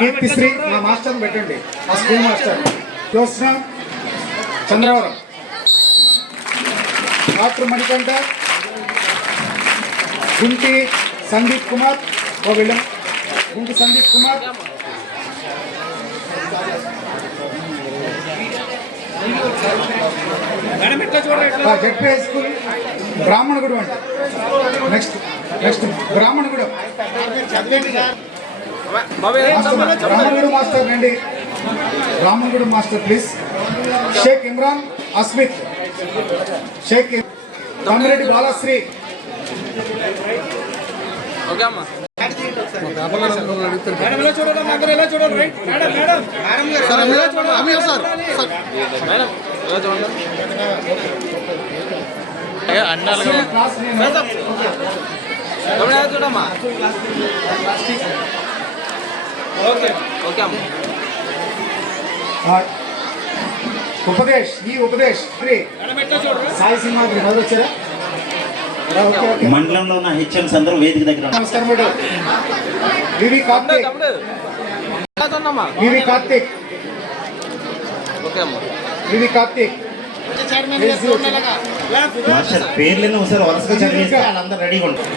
కీర్తిశ్రీ మా మాస్టర్ పెట్టండి. మా school master. Jyotsna Chandravaram. Doctor Manikanta Gunti Sandeep Kumar విలం Gunti Sandeep Kumar. ZP high school Brahmanagudem అండి next next Brahmanagudem. Master Brahmanagudem master రండి. Brahmanagudem master please Sheikh Imran Asmith. Sheikh Tammireddy Balasri. చూడండి చూడమ్మా. Okay okay అమ్మా. ఉపదేశ్ ఈ ఉపదేశ్ సాయి సింహాద్రి మొదలు వచ్చారా? రా, ఓకే ఓకే. మండలంలో ఉన్న హెచ్ఎంస్ అందరూ వేదిక దగ్గర. నమస్కారం madam. VV Karthik. VV Karthik. Okay అమ్మా. వివి కార్తీక్. మాస్టర్ పేర్లను ఒకసారి వరుసగా చదివేస్తే వాళ్ళందరూ రెడీగా ఉంటారు.